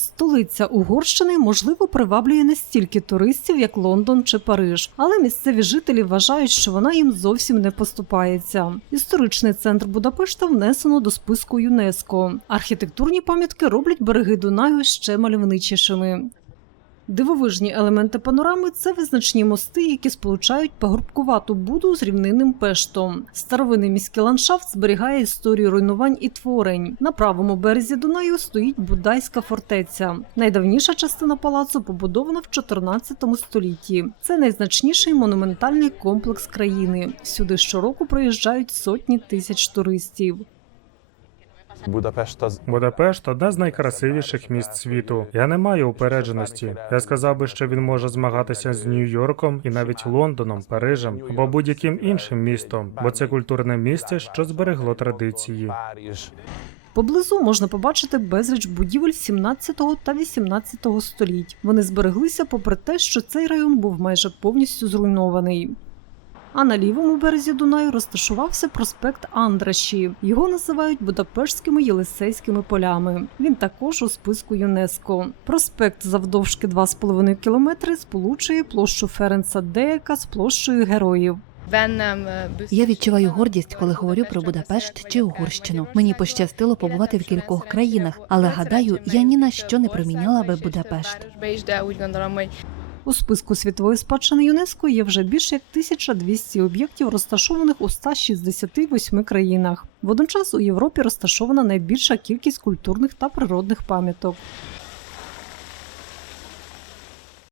Столиця Угорщини можливо приваблює не стільки туристів, як Лондон чи Париж, але місцеві жителі вважають, що вона їм зовсім не поступається. Історичний центр Будапешта внесено до списку ЮНЕСКО. Архітектурні пам'ятки роблять береги Дунаю ще мальовничішими. Дивовижні елементи панорами це визначні мости, які сполучають пагорбкувату буду з рівнинним пештом. Старовинний міський ландшафт зберігає історію руйнувань і творень. На правому березі Дунаю стоїть Будайська фортеця. Найдавніша частина палацу побудована в 14 столітті. Це найзначніший монументальний комплекс країни. Сюди щороку приїжджають сотні тисяч туристів. Будапешта з- Будапешт одне з найкрасивіших міст світу. Я не маю упередженості. Я сказав би, що він може змагатися з Нью-Йорком і навіть Лондоном, Парижем або будь-яким іншим містом, бо це культурне місце, що зберегло традиції. Поблизу можна побачити безліч будівель 17 та 18 століть. Вони збереглися попри те, що цей район був майже повністю зруйнований. А на лівому березі Дунаю розташувався проспект Андраші. Його називають Будапештськими Єлисейськими полями. Він також у списку ЮНЕСКО. Проспект завдовжки 2,5 кілометри сполучує площу Ференца Деяка з площею героїв. Я відчуваю гордість, коли говорю про Будапешт чи Угорщину. Мені пощастило побувати в кількох країнах, але гадаю, я ні на що не проміняла би Будапешт. У списку світової спадщини ЮНЕСКО є вже більше як 1200 об'єктів, розташованих у 168 країнах. Водночас у Європі розташована найбільша кількість культурних та природних пам'яток.